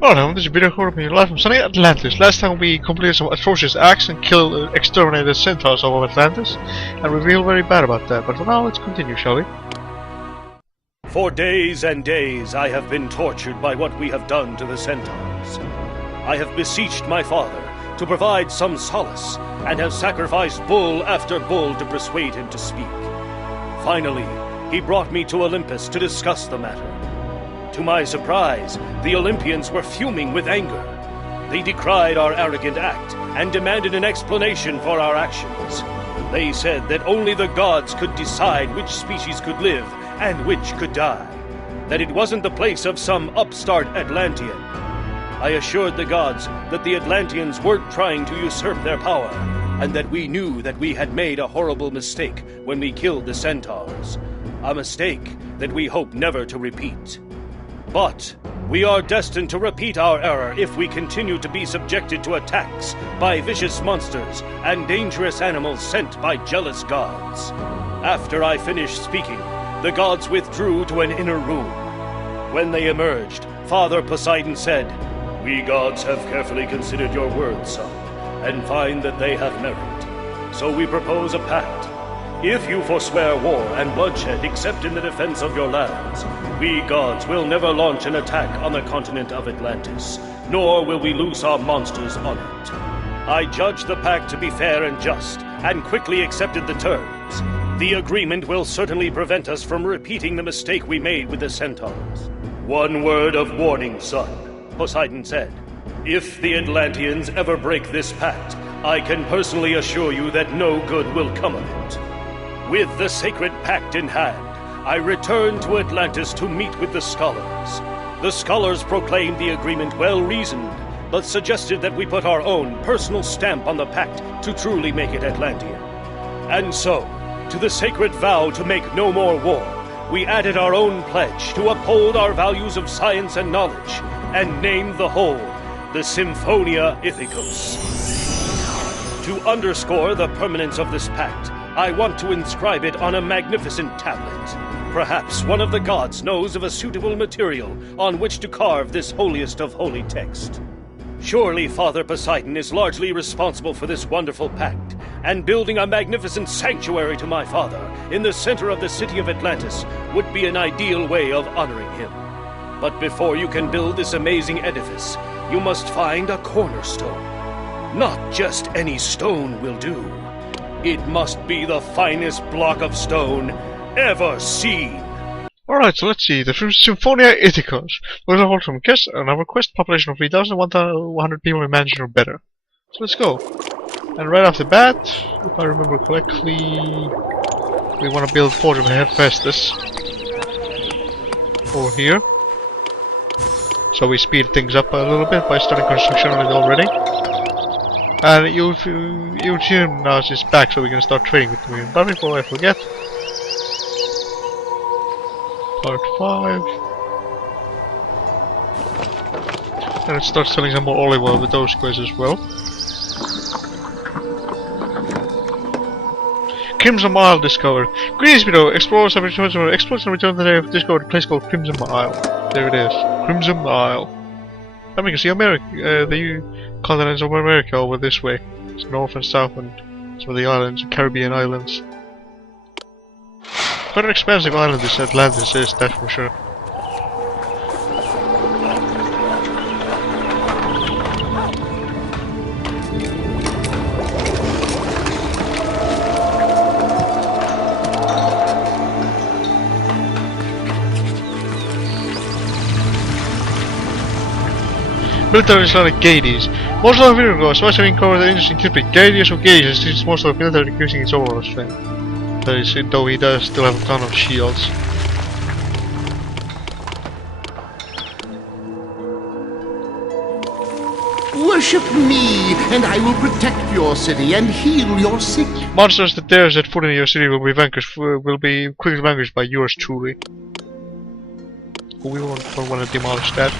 Oh no, this is Peter Horby, live from sunny Atlantis. Last time we completed some atrocious acts and killed exterminated centaurs of Atlantis, and we feel very bad about that, but for now let's continue, shall we? For days and days I have been tortured by what we have done to the centaurs. I have beseeched my father to provide some solace, and have sacrificed bull after bull to persuade him to speak. Finally, he brought me to Olympus to discuss the matter. To my surprise, the Olympians were fuming with anger. They decried our arrogant act and demanded an explanation for our actions. They said that only the gods could decide which species could live and which could die. That it wasn't the place of some upstart Atlantean. I assured the gods that the Atlanteans weren't trying to usurp their power, and that we knew that we had made a horrible mistake when we killed the centaurs. A mistake that we hope never to repeat. But we are destined to repeat our error if we continue to be subjected to attacks by vicious monsters and dangerous animals sent by jealous gods. After I finished speaking, the gods withdrew to an inner room. When they emerged, Father Poseidon said, "We gods have carefully considered your words, son, and find that they have merit. So we propose a pact. If you forswear war and bloodshed except in the defense of your lands, we gods will never launch an attack on the continent of Atlantis, nor will we loose our monsters on it." I judged the pact to be fair and just, and quickly accepted the terms. The agreement will certainly prevent us from repeating the mistake we made with the centaurs. "One word of warning, son," Poseidon said. "If the Atlanteans ever break this pact, I can personally assure you that no good will come of it." With the sacred pact in hand, I returned to Atlantis to meet with the scholars. The scholars proclaimed the agreement well-reasoned, but suggested that we put our own personal stamp on the pact to truly make it Atlantean. And so, to the sacred vow to make no more war, we added our own pledge to uphold our values of science and knowledge, and named the whole the Symphonia Ithikos. To underscore the permanence of this pact, I want to inscribe it on a magnificent tablet. Perhaps one of the gods knows of a suitable material on which to carve this holiest of holy text. Surely Father Poseidon is largely responsible for this wonderful pact, and building a magnificent sanctuary to my father in the center of the city of Atlantis would be an ideal way of honoring him. But before you can build this amazing edifice, you must find a cornerstone. Not just any stone will do. It must be the finest block of stone ever seen. Alright, so let's see. The Symphonia Ithikos. We'll hold from guests and our quest population of 3,100 people in mansion or better. So let's go. And right off the bat, if I remember correctly, we want to build Forge of Hephaestus over here. So we speed things up a little bit by starting construction on it already. And Eugene is back, so we can start trading with him. But before I forget, part 5. And let's start selling some more olive oil with those guys as well. Crimson Isle discovered. Greetings, Vito. Explorers have returned to the discovered a place called Crimson Isle. There it is. Crimson Isle. I mean, you can see America, the continents of America over this way. It's north and south and some of the islands, Caribbean islands. Quite an expensive island this Atlantis is, that's for sure. Military Islamic Gades. Most of the Ithikos, why having covered the interesting topic. Gades or Gades is most of the military increasing its overall strength. That is, though he does still have a ton of shields. Worship me, and I will protect your city and heal your sick. Monsters that dare set foot in your city will be quickly vanquished by yours truly. We won't want to demolish that.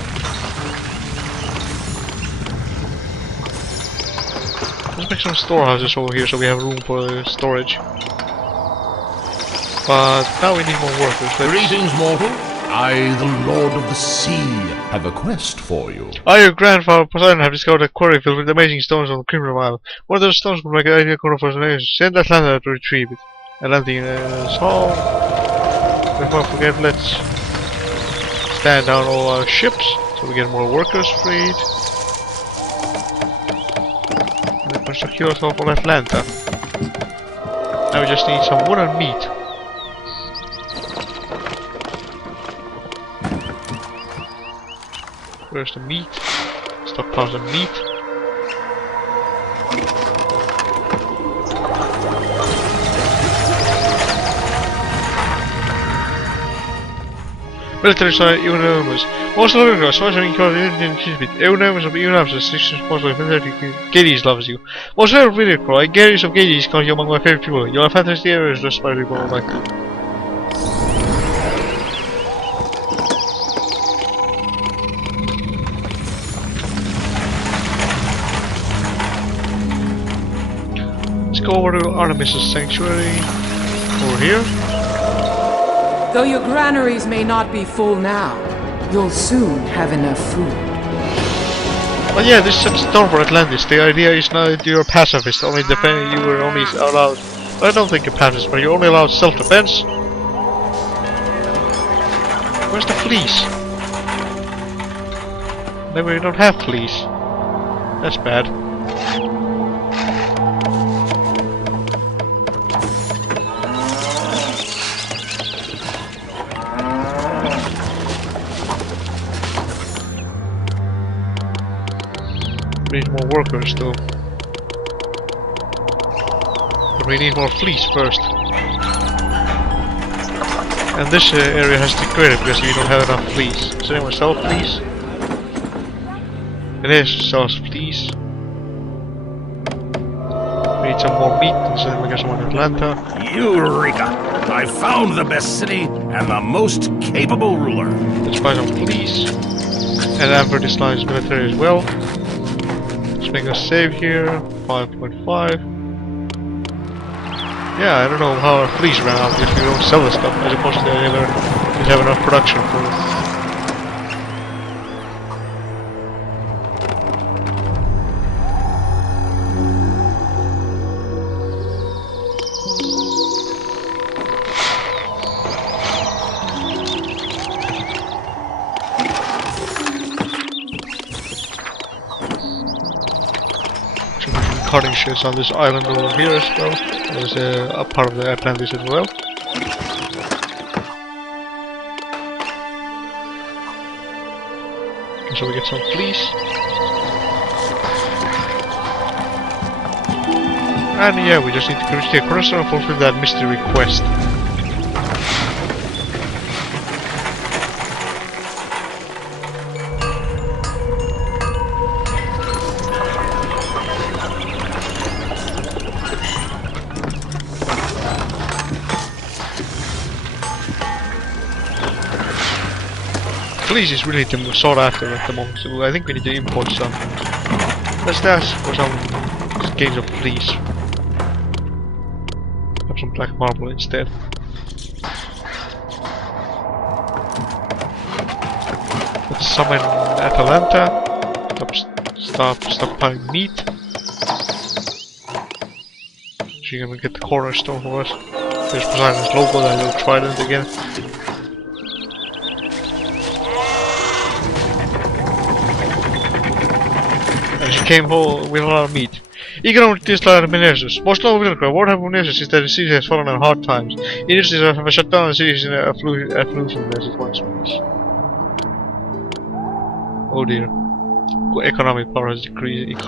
Let's make some storehouses over here so we have room for storage. But now we need more workers. Greetings, mortal. I, the Lord of the Sea, have a quest for you. I, your grandfather Poseidon, have discovered a quarry filled with amazing stones on the Crimson Isle. One of those stones would make an ideal corner for us. Send Atlanta to retrieve it. Atlantean song. Before I forget, let's stand down all our ships so we get more workers freed. And we can secure ourselves on Atlanta. Now we just need some wood and meat. Where's the meat? Stockpiles of meat. Military side, enormous. Most of the girls, so much income in Indian Kisbit. Enormous of enormous, six responsible military. Gades loves you. Most favorite video cry. Gades of Gades count you among my favorite people. You are fantastic areas, just by people like you. Go over to Artemis' sanctuary. Over here. Though your granaries may not be full now, you'll soon have enough food. But yeah, this sets the tone for Atlantis. The idea is now that you're a pacifist, only you were only allowed. I don't think you're pacifist, but you're only allowed self-defense. Where's the fleece? Maybe we don't have fleece. That's bad. We need more workers though. But we need more fleece first. And this area has degraded because we don't have enough fleece. Does anyone sell fleece? It is, sells fleece. We need some more meat, and so then we get some in Atlanta. Eureka! I found the best city and the most capable ruler. Let's buy some fleece. And Amber this line is military as well. Let's make a save here, 5.5. Yeah, I don't know how our fleece ran out if we don't sell this stuff, as opposed to the other, we have enough production for it. Cutting ships on this island over here as well. There's a part of the Atlantis as well. So we get some fleece. And yeah, we just need to reach the cornerstone and fulfill that mystery quest. Fleece is really sought after at the moment, so I think we need to import some. Let's ask for some gains of fleece. Have some black marble instead. Let's summon Atalanta. Stop stockpiling meat. She's gonna get the cornerstone for us. There's Poseidon's logo, that little trident again. She came home with a lot of meat. Economic dislike of Meneses. Most local villager, what happened with Meneses is that the city has fallen on hard times. Industries have shut down, the city is in afflusion as it once was. Oh dear. Economic power has decreased.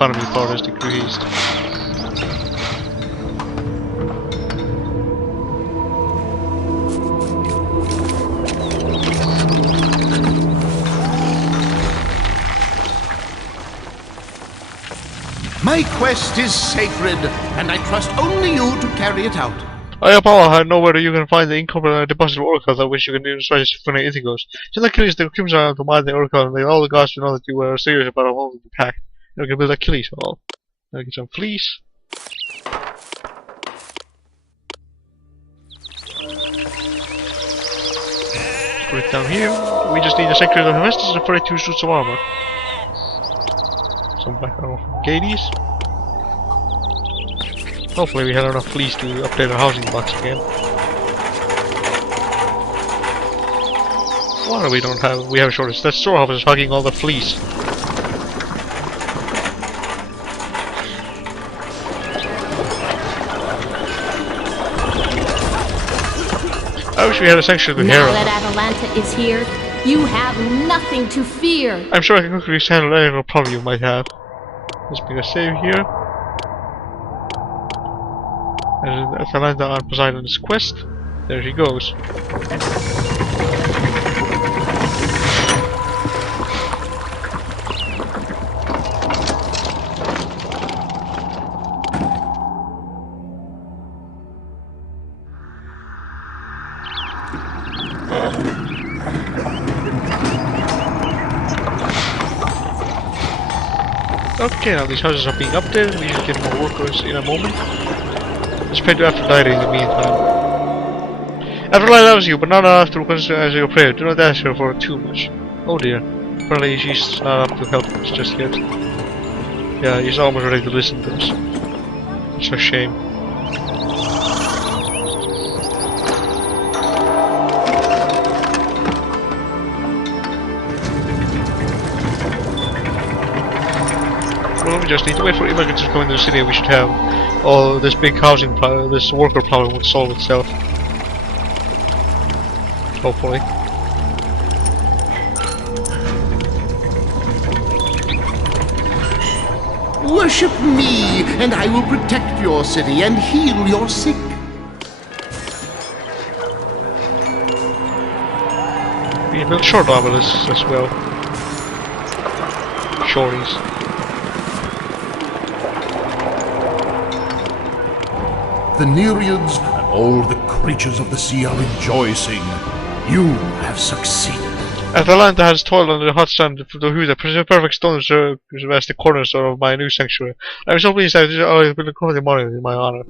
My quest is sacred, and I trust only you to carry it out. I Apollo know where you can find the incomplete deposit of oracles of which you can use the Symphonia Ithikos. Send Achilles the Crimson Island to mine the oracle, and all the gods will know that you were serious about holding the pact. And we can build Achilles Hall. Now get some fleece. put it down here. We just need a Secretary of Investors and 42 suits of armor. Some background from Gades. Hopefully we have enough fleece to update our housing blocks again. Water we don't have, we have a shortage. That storehouse is hugging all the fleece. I wish we had a sanctuary to Now Hera. that Atalanta is here, you have nothing to fear. I'm sure I can quickly handle any problem you might have. Let's make a save here. And Atalanta on Poseidon's quest. There she goes. Okay, now these houses are being updated. We should get more workers in a moment. Let's pray to Aphrodite in the meantime. Aphrodite loves you, but not enough to consider as your prayer. Do not ask her for too much. Oh dear. Apparently she's not up to help us just yet. Yeah, he's almost ready to listen to us. It's a shame. Well, we just need to wait for immigrants to come into the city and we should have all this big housing problem, this worker problem would solve itself. Hopefully. Worship me, and I will protect your city and heal your sick. We built short obelisks as well. Shorties. The Nereids and all the creatures of the sea are rejoicing. You have succeeded. Atalanta has toiled under the hot sun to hew the perfect stone serve as the cornerstone of my new sanctuary. I am so pleased that I will build a monument in my honor.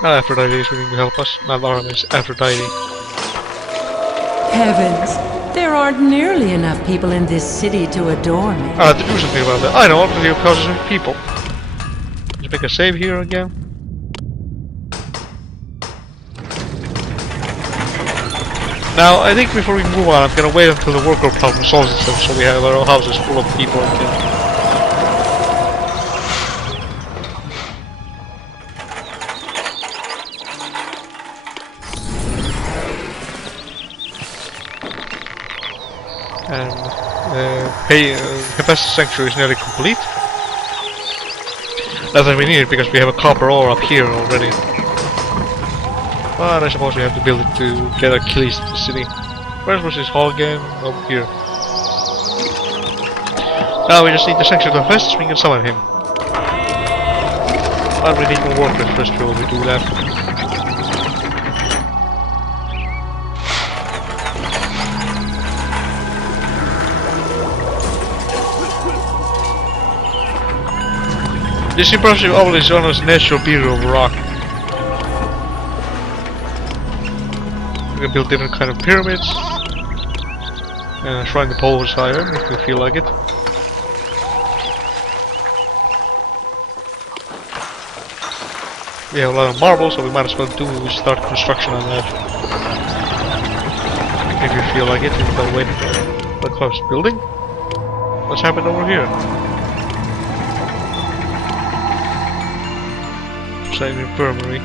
Not Aphrodite is willing to help us. Not Artemis, Aphrodite. Heavens, there aren't nearly enough people in this city to adore me. I have to do something about that. I know, plenty of houses of people. Let's make a save here again. Now, I think before we move on, I'm gonna wait until the worker problem solves itself so we have our own houses full of people again. And Hephaestus Sanctuary is nearly complete. Not that we need it because we have a copper ore up here already. But I suppose we have to build it to get Achilles to the city. Where was this hall again? Over here. Now we just need the sanctuary of Hephaestus, we can summon him. But we need more workers first before we do that. This impressive obelisk is honors natural beauty of rock. We can build different kind of pyramids and shrine the poles higher if we feel like it. We have a lot of marble, so we might as well start construction on that. If you feel like it, we'll wait for the close building. What's happened over here? Same infirmary.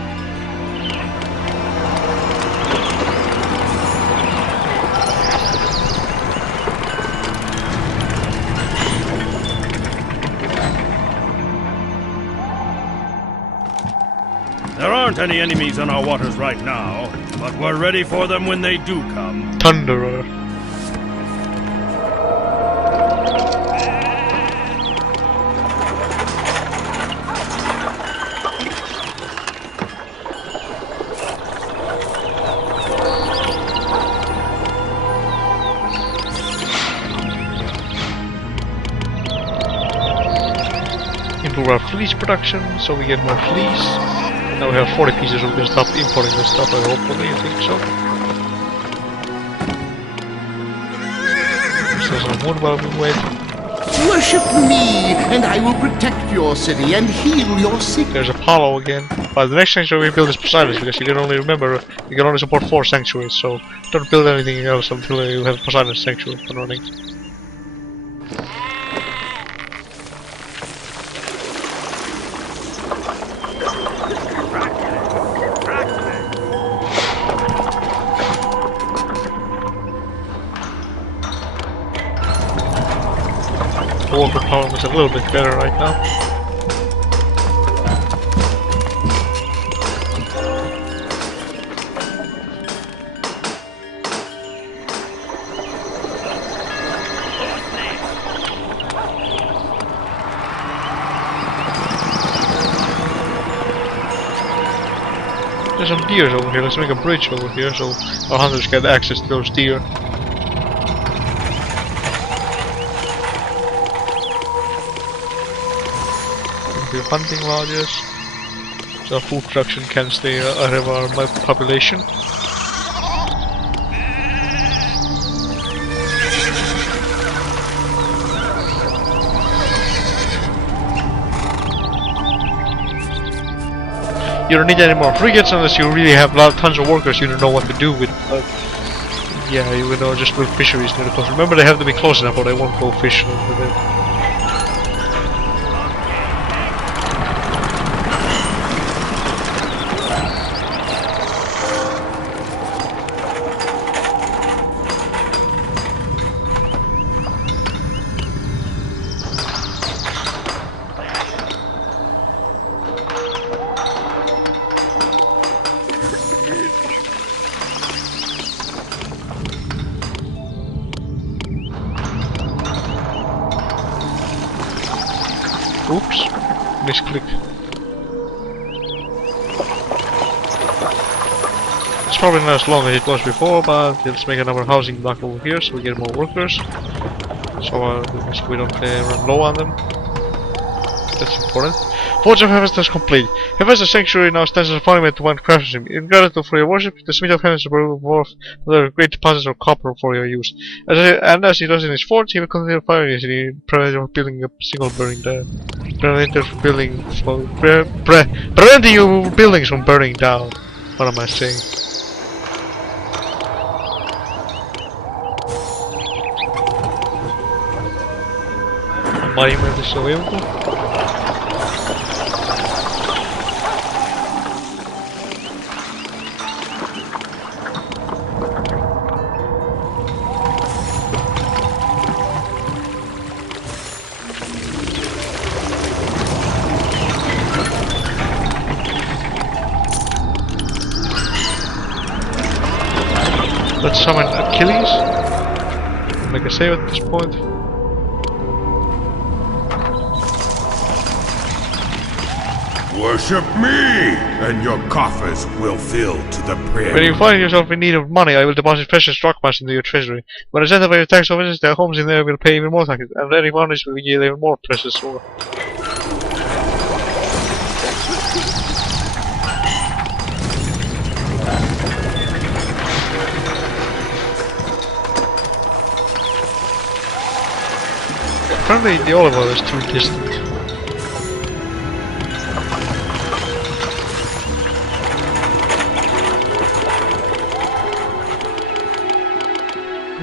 There aren't any enemies on our waters right now, but we're ready for them when they do come. Thunderer. Improve our fleece production so we get more fleece. Now we have 40 pieces, so we can stop importing this stuff, I hopefully, I think so. There's some wood while we wait. Worship me, and I will protect your city and heal your sick. There's Apollo again. But the next sanctuary we build is Poseidon, because you can only remember, you can only support 4 sanctuaries, so don't build anything else until you have Poseidon sanctuary up and running. The water power is a little bit better right now. There's some deer over here. Let's make a bridge over here so our hunters get access to those deer. Hunting lodges, so food production can stay ahead of our population. You don't need any more frigates unless you really have tons of workers you don't know what to do with. Yeah, you will just build fisheries near the coast. Remember, they have to be close enough or they won't go fishing over there. Oops, misclick. It's probably not as long as it was before, but let's make another housing block over here so we get more workers. So we don't run low on them. That's important. Forge of Heavens is complete. Hephaestus Sanctuary now stands as a monument to one craftsman. In gratitude for your worship, the Smith of Heavens will worth the great deposits of copper for your use. As he does in his forge, he will continue firing his city, preventing building a single burning down. Preventing your buildings from burning down. What am I saying? Monument is available. Let's summon Achilles. Make a save at this point. Worship me, and your coffers will fill to the brim. When you find yourself in need of money, I will deposit precious drachmas into your treasury. When I send away your tax officers, their homes in there will pay even more taxes, and any monies will yield even more precious ore. Apparently the olive oil is too distant.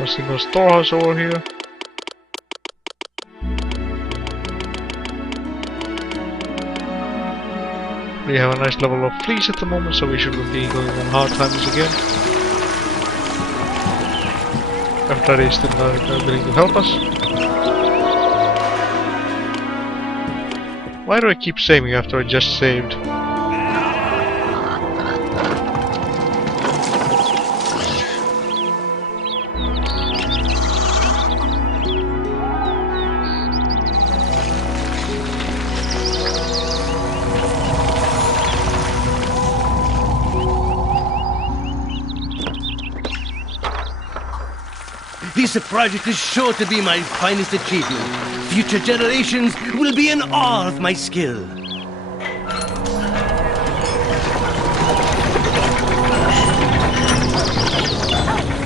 A single storehouse over here. We have a nice level of fleece at the moment, so we shouldn't be going on hard times again. After is still not willing to help us. Why do I keep saving after I just saved? This project is sure to be my finest achievement. Future generations will be in awe of my skill.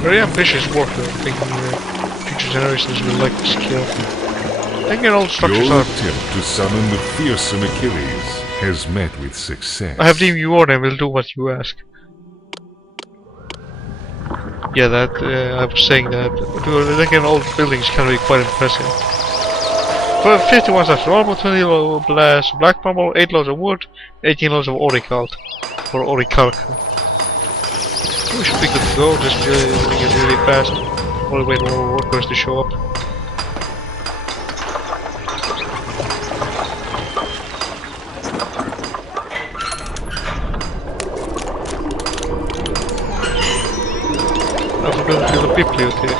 Very ambitious work, though, thinking future generations will like the skill. Thinking old structures Your are. attempt to summon the fearsome Achilles has met with success. I have deemed you order and will do what you ask. Yeah, that, I was saying that. Thinking old buildings can be quite impressive. For 51 after normal, 20 loads of black marble, 8 loads of wood, 18 loads of orichalc. Or orichalc. We should be good to go, just doing it really fast. Only wait for more workers to show up. I forgot to do the bibliothek.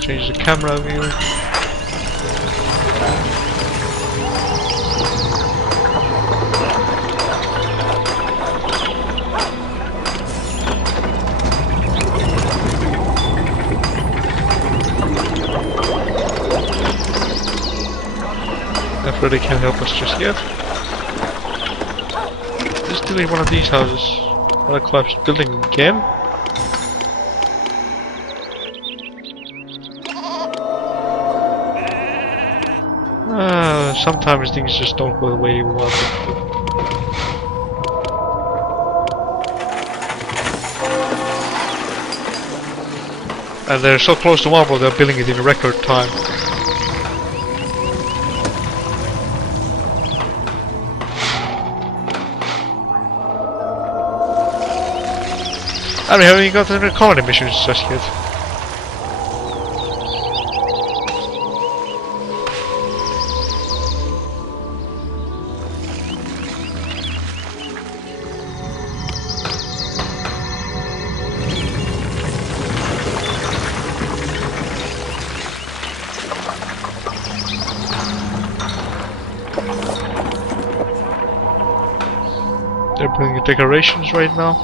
Change the camera view. That really can't help us just yet. Just delete one of these houses. Wanna collapse building again? Sometimes things just don't go the way you want them to. And they're so close to marble, they're building it in record time. I haven't even got the colony missions just yet. They're putting the decorations right now.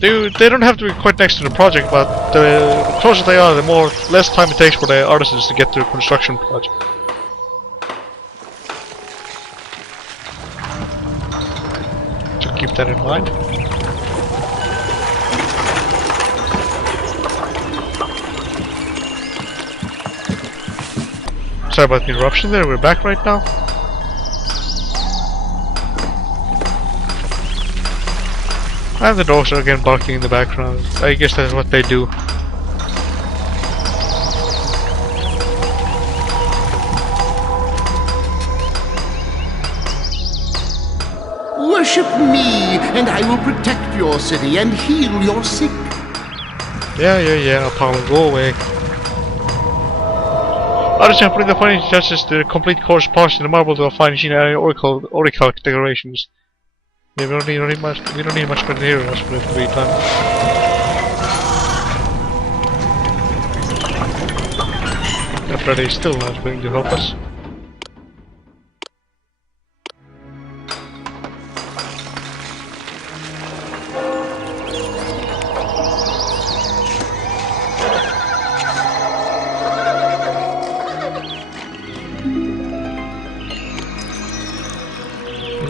They don't have to be quite next to the project, but the closer they are, the less time it takes for the artisans to get to the construction project. So keep that in mind. Sorry about the interruption there, we're back right now. And the dogs are again barking in the background. I guess that's what they do. Worship me, and I will protect your city and heal your sick. Yeah, Apollo, go away. Artisan putting the finishing touches to the complete course parts in the marble to a fine machine and orichalc decorations. Yeah, we don't need much materials for it to be done. That Freddy is still not willing to help us.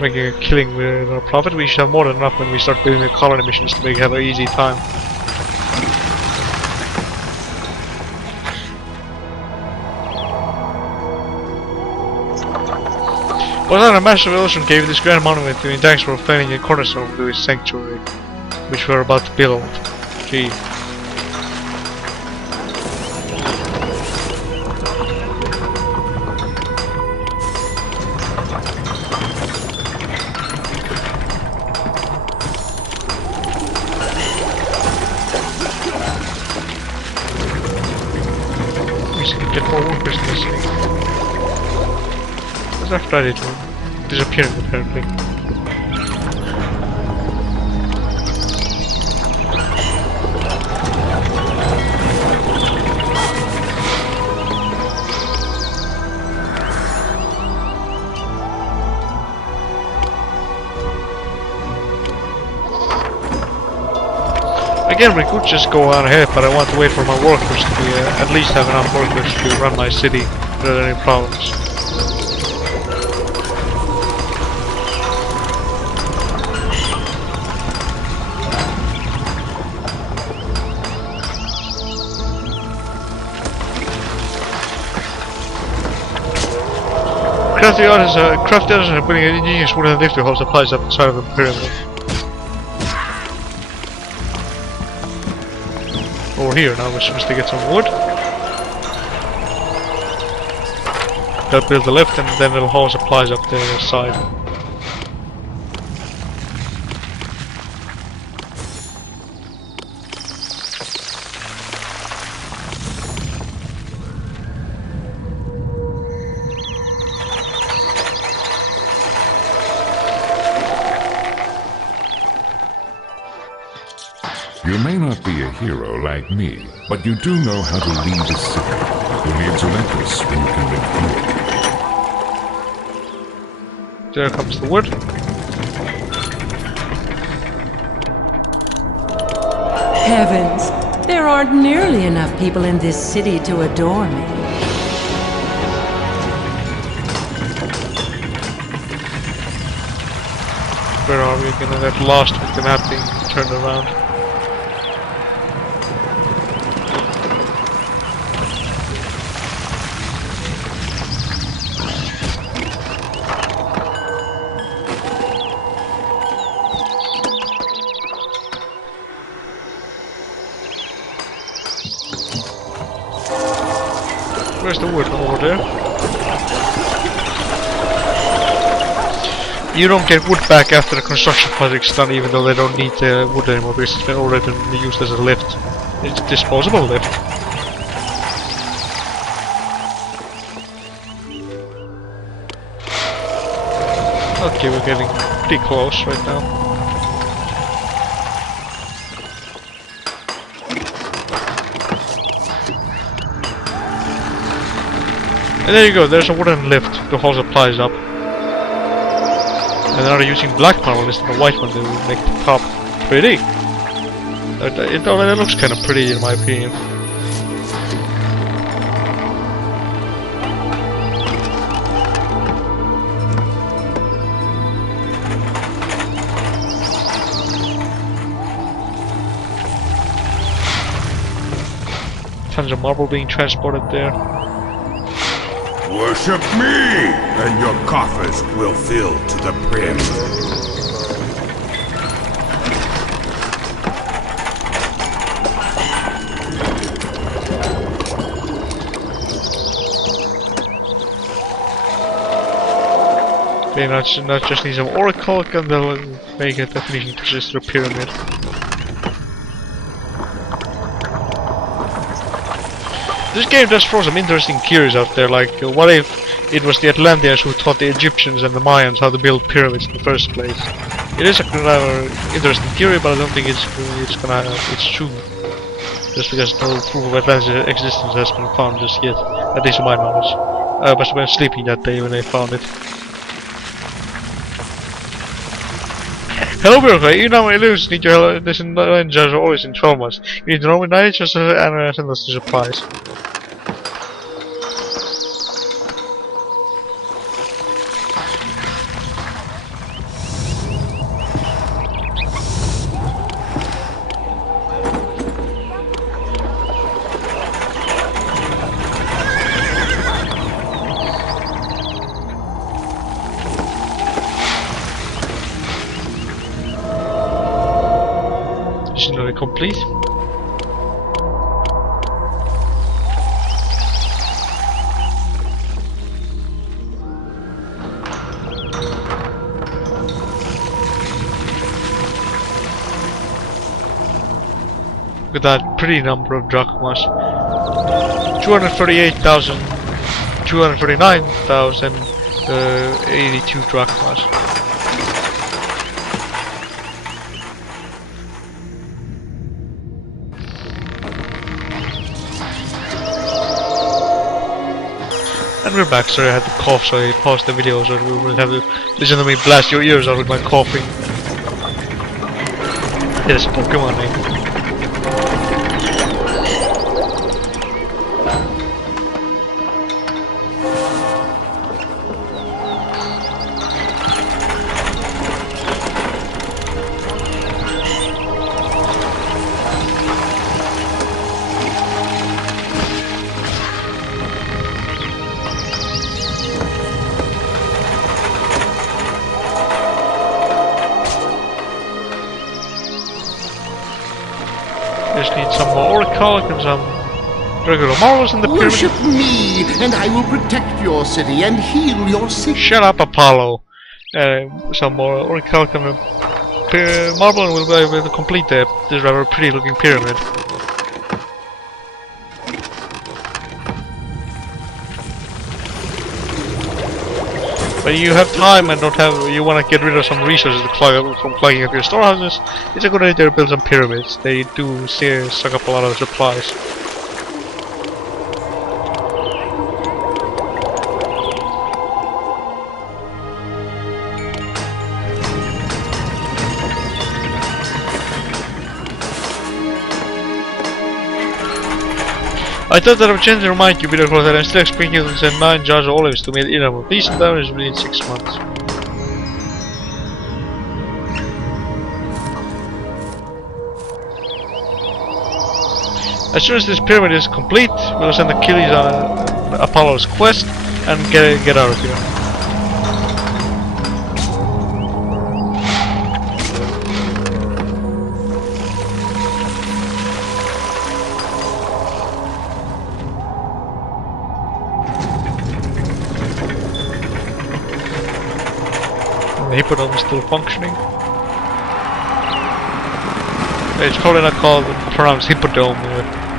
Making a killing with our profit. We should have more than enough when we start building the colony missions to have an easy time. But the Master of Atlantis gave this grand monument to him thanks for finding a cornerstone to his sanctuary, which we are about to build. Gee. Get more workers in this thing. What's that Friday doing? Disappearing apparently. Again, we could just go on ahead, but I want to wait for my workers to be, at least have enough workers to run my city without any problems. crafty artists are putting an ingenious wooden lift to hold supplies up the side of the pyramid. Over here now, we're supposed to get some wood. They'll build the lift and then it'll haul supplies up the side. You may not be a hero like me, but you do know how to lead a city. Only it's relentless when you can live through it. There comes the wood. Heavens, there aren't nearly enough people in this city to adore me. Where are we gonna get lost with the map being turned around? Where's the wood? Over there? You don't get wood back after the construction project's done, even though they don't need the wood anymore because it's been already been used as a lift. It's a disposable lift. Okay, we're getting pretty close right now. And there you go, there's a wooden lift to haul supplies up. And now they're using black marble instead of white one to make the top pretty. It already looks kind of pretty in my opinion. Tons of marble being transported there. Worship me, and your coffers will fill to the brim. Okay, not just need some oracle, and they'll make a definition to just the pyramid. This game does throw some interesting theories out there, like what if it was the Atlanteans who taught the Egyptians and the Mayans how to build pyramids in the first place? It is a interesting theory, but I don't think it's true. Just because no proof of Atlantis' existence has been found just yet, at least to my knowledge. I must have been sleeping that day when they found it. Hello, Bureaucrat. You know my illusions need your help. Listen, are always in 12 months. You need to know midnight just and send us the supplies. Missionary complete. Look at that pretty number of drachmas. 239,82 drachmas. And we're back. Sorry, I had to cough, so I paused the video so we wouldn't have to listen to me blast your ears out with my coughing. Yes, Pokemon name. just need some more orichalc and some regular marbles in the pyramid. Worship me, and I will protect your city and heal your sick. Shut up, Apollo. Some more orichalc and a marble, and we'll be able to complete this rather pretty looking pyramid. When you have time and you want to get rid of some resources from clogging up your storehouses, it's a good idea to build some pyramids. They do suck up a lot of supplies. I thought that I would gently remind you, Peter, that I'm still expecting you to send 9 jars of olives to me at Inam. Decent damage within 6 months. As soon as this pyramid is complete, we'll send Achilles on Apollo's quest and get out of here. The Hippodrome is still functioning. It's probably not pronounced Hippodrome,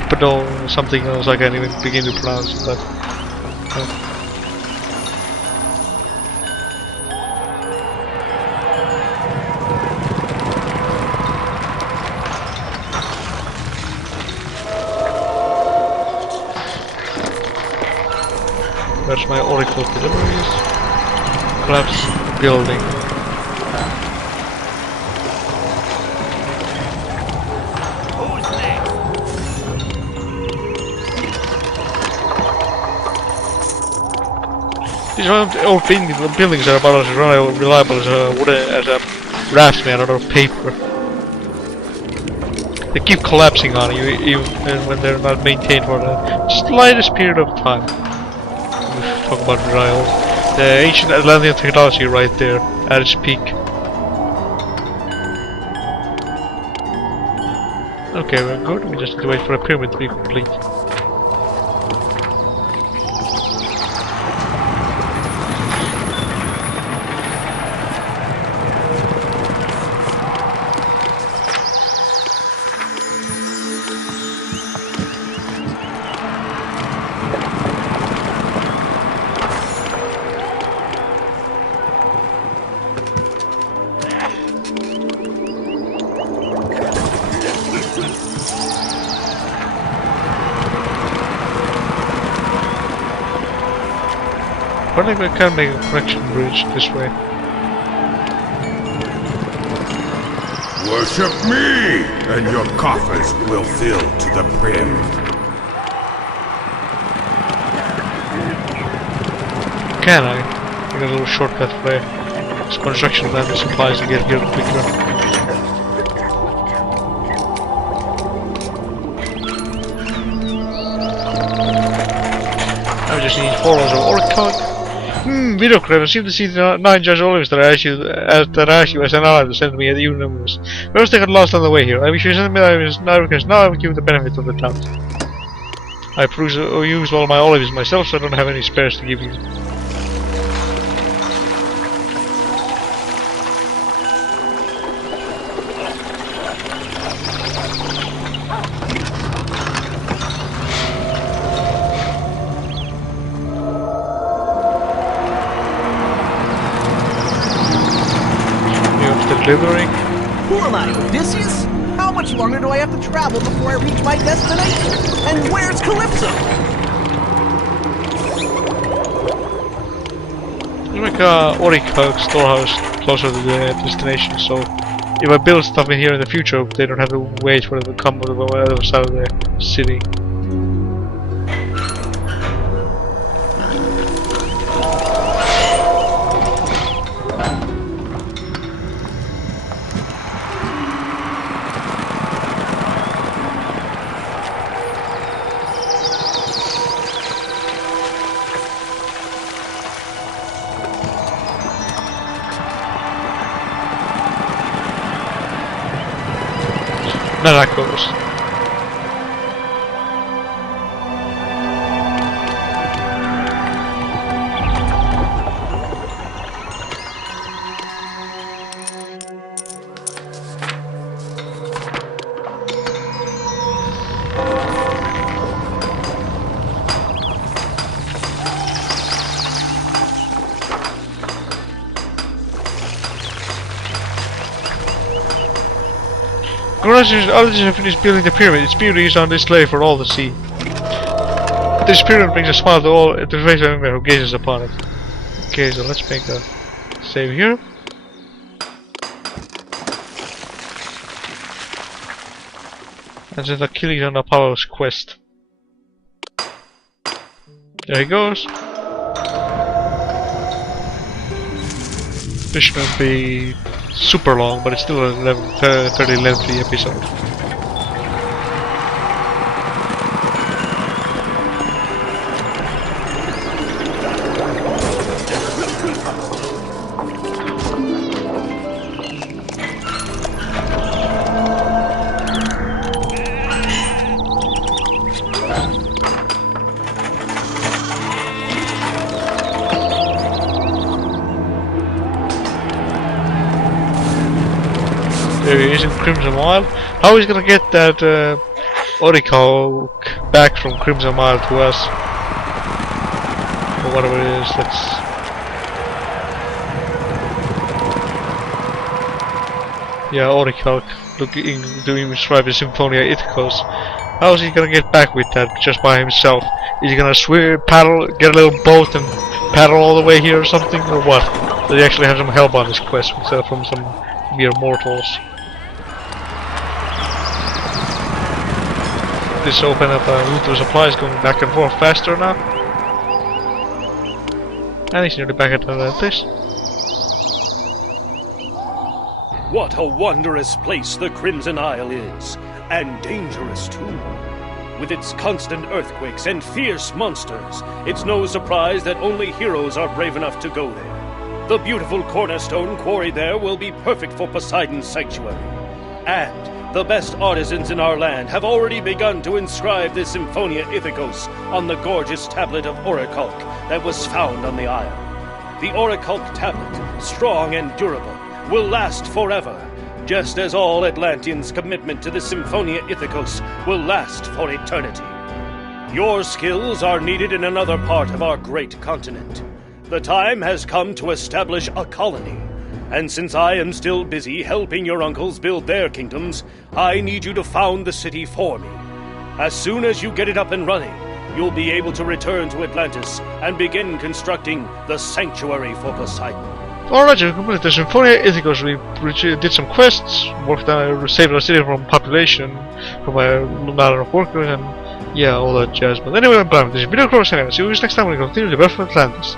Hippodrome something else I can't even begin to pronounce, but where's my oracle deliveries? Collapse building. These old buildings are about as reliable as a raft made out of paper. They keep collapsing on you even when they're not maintained for just the slightest period of time. Talk about reliable. The ancient Atlantean technology right there at its peak. Okay, we're good. We just need to wait for a pyramid to be complete. I think we can make a connection bridge this way. Worship me, and your coffers will fill to the brim. Can I? Get a little shortcut for this construction land and supplies to get here quicker. I just need 4 rows of orichalc. Video Craven, seem to see the 9 jars of olives that I asked you as an ally to send me at the numbers. Perhaps they got lost on the way here. I wish you sent me now because now I will give you the benefit of the doubt. I used all my olives myself, so I don't have any spares to give you. Delivering. Who am I, Odysseus? How much longer do I have to travel before I reach my destination? And where's Calypso? You make a orichalc storehouse closer to the destination, so if I build stuff in here in the future, they don't have to wait for it to come to the other side of the city. Now that goes. Congratulations, Atlantis have finished building the pyramid. Its beauty is on display for all to see. This pyramid brings a smile to all the face of everyone who gazes upon it. Okay, so let's make a save here. And send Achilles on Apollo's quest. There he goes. This shouldn't be super long, but it's still a 30 lengthy episode. There he is in Crimson Isle. How is he gonna get that Ithikos back from Crimson Isle to us? Or whatever it is, yeah, Ithikos, doing describe the Symphonia Ithikos. How is he gonna get back with that just by himself? Is he gonna swim, paddle, get a little boat and paddle all the way here or something, or what? Does he actually have some help on this quest instead of from some mere mortals? This open up route of supplies going back and forth faster now. And he's nearly back at Atlantis. What a wondrous place the Crimson Isle is, and dangerous too. With its constant earthquakes and fierce monsters, it's no surprise that only heroes are brave enough to go there. The beautiful cornerstone quarried there will be perfect for Poseidon's sanctuary. And the best artisans in our land have already begun to inscribe the Symphonia Ithikos on the gorgeous tablet of orichalc that was found on the isle. The orichalc tablet, strong and durable, will last forever, just as all Atlanteans' commitment to the Symphonia Ithikos will last for eternity. Your skills are needed in another part of our great continent. The time has come to establish a colony. And since I am still busy helping your uncles build their kingdoms, I need you to found the city for me. As soon as you get it up and running, you'll be able to return to Atlantis and begin constructing the sanctuary for Poseidon. Alright, we completed the Symphonia Ithikos. We did some quests, worked on saving our city from population, from a matter of workers, and yeah, all that jazz. But anyway, I'm Brian. This is Video Cross, and see you next time when we continue the Master of Atlantis.